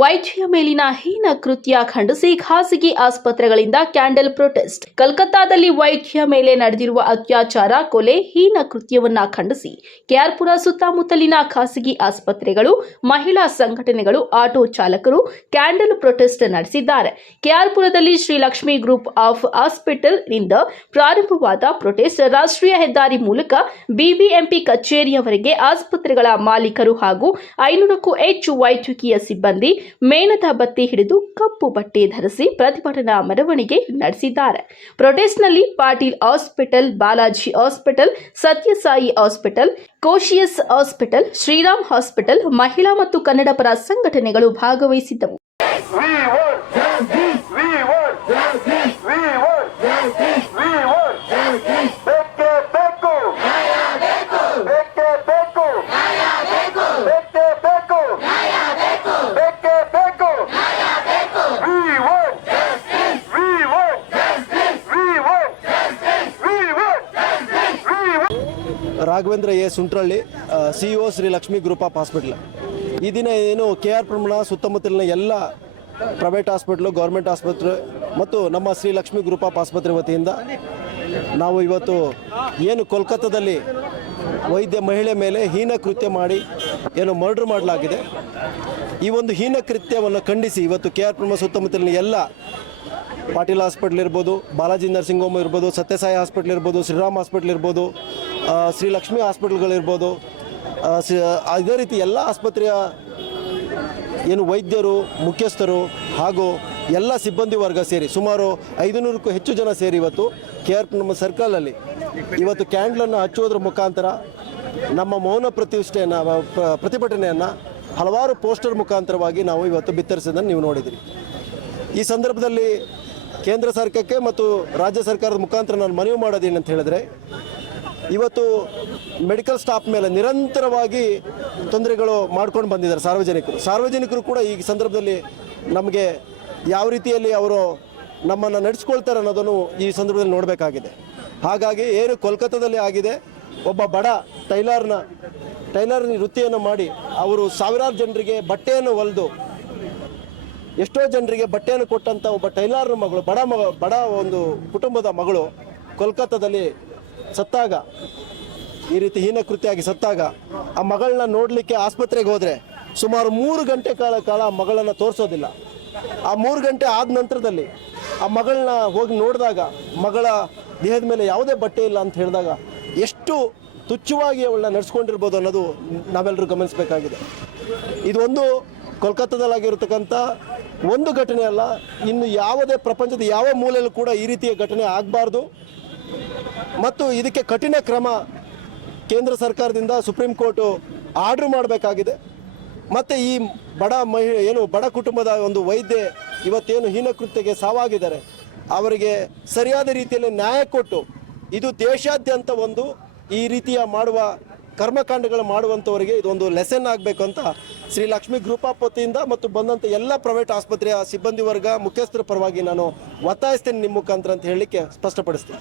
ವೈದ್ಯೆಯ ಮೇಲಿನ ಹೀನ ಕೃತ್ಯ ಖಂಡಿಸಿ ಖಾಸಗಿ ಆಸ್ಪತ್ರೆಗಳಿಂದ ಕ್ಯಾಂಡಲ್ ಪ್ರೊಟೆಸ್ಟ್. ಕಲ್ಕತ್ತಾದಲ್ಲಿ ವೈದ್ಯ ಮೇಲೆ ನಡೆದಿರುವ ಅತ್ಯಾಚಾರ ಕೊಲೆ ಹೀನ ಕೃತ್ಯವನ್ನ ಖಂಡಿಸಿ ಕೆಆರ್ಪುರ ಸುತ್ತಮುತ್ತಲಿನ ಖಾಸಗಿ ಆಸ್ಪತ್ರೆಗಳು, ಮಹಿಳಾ ಸಂಘಟನೆಗಳು, ಆಟೋ ಚಾಲಕರು ಕ್ಯಾಂಡಲ್ ಪ್ರೊಟೆಸ್ಟ್ ನಡೆಸಿದ್ದಾರೆ. ಕೆಆರ್ಪುರದಲ್ಲಿ ಶ್ರೀ ಲಕ್ಷ್ಮಿ ಗ್ರೂಪ್ ಆಫ್ ಹಾಸ್ಪಿಟಲ್ನಿಂದ ಪ್ರಾರಂಭವಾದ ಪ್ರೊಟೆಸ್ಟ್ ರಾಷ್ಟ್ರೀಯ ಹೆದ್ದಾರಿ ಮೂಲಕ ಬಿಬಿಎಂಪಿ ಕಚೇರಿಯವರೆಗೆ ಆಸ್ಪತ್ರೆಗಳ ಮಾಲೀಕರು ಹಾಗೂ ಐನೂರಕ್ಕೂ ಹೆಚ್ಚು ವೈದ್ಯಕೀಯ ಸಿಬ್ಬಂದಿ ಮೇಣದ ಬತ್ತಿ ಹಿಡಿದು ಕಪ್ಪು ಬಟ್ಟೆ ಧರಿಸಿ ಪ್ರತಿಭಟನಾ ಮೆರವಣಿಗೆ ನಡೆಸಿದ್ದಾರೆ. ಪ್ರೊಟೆಸ್ಟ್ನಲ್ಲಿ Patil hospital, Balaji hospital, Sathyasai hospital, Koshys hospital, Shriram hospital, ಮಹಿಳಾ ಮತ್ತು ಕನ್ನಡಪರ ಸಂಘಟನೆಗಳು ಭಾಗವಹಿಸಿದ್ದವು. Raghavendra A. Suntralli C O Shri Lakshmi group of hospital. ಈ ದಿನ ಏನು ಕೆ ಆರ್ ಪ್ರಮಾಣ ಸುತ್ತಮುತ್ತಲಿನ ಎಲ್ಲ ಪ್ರೈವೇಟ್ ಹಾಸ್ಪಿಟ್ಲು, ಗೌರ್ಮೆಂಟ್ ಆಸ್ಪತ್ರೆ ಮತ್ತು ನಮ್ಮ ಶ್ರೀ ಲಕ್ಷ್ಮಿ ಗ್ರೂಪ್ ಆಫ್ ಆಸ್ಪತ್ರೆ ವತಿಯಿಂದ ನಾವು ಇವತ್ತು ಏನು ಕೋಲ್ಕತ್ತಾದಲ್ಲಿ ವೈದ್ಯ ಮಹಿಳೆ ಮೇಲೆ ಹೀನ ಕೃತ್ಯ ಮಾಡಿ ಏನು ಮರ್ಡ್ರ್ ಮಾಡಲಾಗಿದೆ. ಈ ಒಂದು ಹೀನ ಕೃತ್ಯವನ್ನು ಖಂಡಿಸಿ ಇವತ್ತು ಕೆ ಆರ್ ಪ್ರಮ ಸುತ್ತಮುತ್ತಲಿನ ಎಲ್ಲ ಪಾಟೀಲ್ ಹಾಸ್ಪಿಟ್ಲ್ ಇರ್ಬೋದು, ಬಾಲಾಜಿ ನರ್ಸಿಂಗ್ ಹೋಮ್ ಇರ್ಬೋದು, ಸತ್ಯಸಾಯಿ ಹಾಸ್ಪಿಟ್ಲ್ ಇರ್ಬೋದು, ಶ್ರೀರಾಮ್ ಹಾಸ್ಪಿಟ್ಲ್ ಇರ್ಬೋದು ಶ್ರೀ ಲಕ್ಷ್ಮಿ ಹಾಸ್ಪಿಟ್ಲ್ಗಳಿರ್ಬೋದು. ಅದೇ ರೀತಿ ಎಲ್ಲ ಆಸ್ಪತ್ರೆಯ ಏನು ವೈದ್ಯರು, ಮುಖ್ಯಸ್ಥರು ಹಾಗೂ ಎಲ್ಲ ಸಿಬ್ಬಂದಿ ವರ್ಗ ಸೇರಿ ಸುಮಾರು ಐದು ನೂರಕ್ಕೂ ಹೆಚ್ಚು ಜನ ಸೇರಿ ಇವತ್ತು ಕೆ ಆರ್ ನಮ್ಮ ಸರ್ಕಲಲ್ಲಿ ಇವತ್ತು ಕ್ಯಾಂಡ್ಲನ್ನು ಹಚ್ಚುವುದ್ರ ಮುಖಾಂತರ ನಮ್ಮ ಮೌನ ಪ್ರತಿಷ್ಠೆಯನ್ನು ಪ್ರ- ಪ್ರತಿಭಟನೆಯನ್ನು ಹಲವಾರು ಪೋಸ್ಟರ್ ಮುಖಾಂತರವಾಗಿ ನಾವು ಇವತ್ತು ಬಿತ್ತರಿಸೋದನ್ನು ನೀವು ನೋಡಿದಿರಿ. ಈ ಸಂದರ್ಭದಲ್ಲಿ ಕೇಂದ್ರ ಸರ್ಕಾರಕ್ಕೆ ಮತ್ತು ರಾಜ್ಯ ಸರ್ಕಾರದ ಮುಖಾಂತರ ನಾನು ಮನವಿ ಮಾಡೋದೇನಂತ ಹೇಳಿದ್ರೆ ಇವತ್ತು ಮೆಡಿಕಲ್ ಸ್ಟಾಫ್ ಮೇಲೆ ನಿರಂತರವಾಗಿ ತೊಂದರೆಗಳು ಮಾಡ್ಕೊಂಡು ಬಂದಿದ್ದಾರೆ ಸಾರ್ವಜನಿಕರು. ಸಾರ್ವಜನಿಕರು ಕೂಡ ಈ ಸಂದರ್ಭದಲ್ಲಿ ನಮಗೆ ಯಾವ ರೀತಿಯಲ್ಲಿ ಅವರು ನಮ್ಮನ್ನು ನಡೆಸ್ಕೊಳ್ತಾರೆ ಅನ್ನೋದನ್ನು ಈ ಸಂದರ್ಭದಲ್ಲಿ ನೋಡಬೇಕಾಗಿದೆ. ಹಾಗಾಗಿ ಏನು ಕೋಲ್ಕತ್ತಾದಲ್ಲಿ ಆಗಿದೆ, ಒಬ್ಬ ಬಡ ಟೈಲರ್ನ ಟೈಲರ್ ವೃತ್ತಿಯನ್ನು ಮಾಡಿ ಅವರು ಸಾವಿರಾರು ಜನರಿಗೆ ಬಟ್ಟೆಯನ್ನು ಹೊಲಿದು, ಎಷ್ಟೋ ಜನರಿಗೆ ಬಟ್ಟೆಯನ್ನು ಕೊಟ್ಟಂಥ ಒಬ್ಬ ಟೈಲರ್ನ ಮಗಳು, ಬಡ ಮಗ, ಬಡ ಒಂದು ಕುಟುಂಬದ ಮಗಳು ಕೋಲ್ಕತ್ತಾದಲ್ಲಿ ಸತ್ತಾಗ, ಈ ರೀತಿ ಹೀನ ಕೃತಿಯಾಗಿ ಸತ್ತಾಗ, ಆ ಮಗಳನ್ನ ನೋಡಲಿಕ್ಕೆ ಆಸ್ಪತ್ರೆಗೆ ಹೋದರೆ ಸುಮಾರು ಮೂರು ಗಂಟೆ ಕಾಲ ಕಾಲ ಆ ಮಗಳನ್ನ ತೋರಿಸೋದಿಲ್ಲ. ಆ ಮೂರು ಗಂಟೆ ಆದ ನಂತರದಲ್ಲಿ ಆ ಮಗಳನ್ನ ಹೋಗಿ ನೋಡಿದಾಗ, ಮಗಳ ದೇಹದ ಮೇಲೆ ಯಾವುದೇ ಬಟ್ಟೆ ಇಲ್ಲ ಅಂತ ಹೇಳಿದಾಗ ಎಷ್ಟು ತುಚ್ಛವಾಗಿ ಅವಳನ್ನ ನಡೆಸ್ಕೊಂಡಿರ್ಬೋದು ಅನ್ನೋದು ನಾವೆಲ್ಲರೂ ಗಮನಿಸಬೇಕಾಗಿದೆ. ಇದೊಂದು ಕೋಲ್ಕತ್ತಾದಲ್ಲಾಗಿರ್ತಕ್ಕಂಥ ಒಂದು ಘಟನೆ ಅಲ್ಲ, ಇನ್ನು ಯಾವುದೇ ಪ್ರಪಂಚದ ಯಾವ ಮೂಲೆಯಲ್ಲೂ ಕೂಡ ಈ ರೀತಿಯ ಘಟನೆ ಆಗಬಾರ್ದು. ಮತ್ತು ಇದಕ್ಕೆ ಕಠಿಣ ಕ್ರಮ ಕೇಂದ್ರ ಸರ್ಕಾರದಿಂದ ಸುಪ್ರೀಂ ಕೋರ್ಟು ಆರ್ಡ್ರ್ ಮಾಡಬೇಕಾಗಿದೆ. ಮತ್ತು ಈ ಬಡ ಮಹಿ, ಏನು ಬಡ ಕುಟುಂಬದ ಒಂದು ವೈದ್ಯ ಇವತ್ತೇನು ಹೀನಕೃತ್ಯಗೆ ಸಾವಾಗಿದ್ದಾರೆ. ಅವರಿಗೆ ಸರಿಯಾದ ರೀತಿಯಲ್ಲಿ ನ್ಯಾಯ ಕೊಟ್ಟು ಇದು ದೇಶಾದ್ಯಂತ ಒಂದು ಈ ರೀತಿಯ ಮಾಡುವ ಕರ್ಮಕಾಂಡಗಳು ಮಾಡುವಂಥವರಿಗೆ ಇದೊಂದು ಲೆಸನ್ ಆಗಬೇಕು ಅಂತ ಶ್ರೀ ಲಕ್ಷ್ಮಿ ಗ್ರೂಪ್ ಆಫ್ ವತಿಯಿಂದ ಮತ್ತು ಬಂದಂಥ ಎಲ್ಲ ಪ್ರೈವೇಟ್ ಆಸ್ಪತ್ರೆಯ ಸಿಬ್ಬಂದಿ ವರ್ಗ ಮುಖ್ಯಸ್ಥರ ಪರವಾಗಿ ನಾನು ಒತ್ತಾಯಿಸ್ತೇನೆ ನಿಮ್ಮ ಮುಖಾಂತರ ಅಂತ ಹೇಳಲಿಕ್ಕೆ ಸ್ಪಷ್ಟಪಡಿಸ್ತೀನಿ.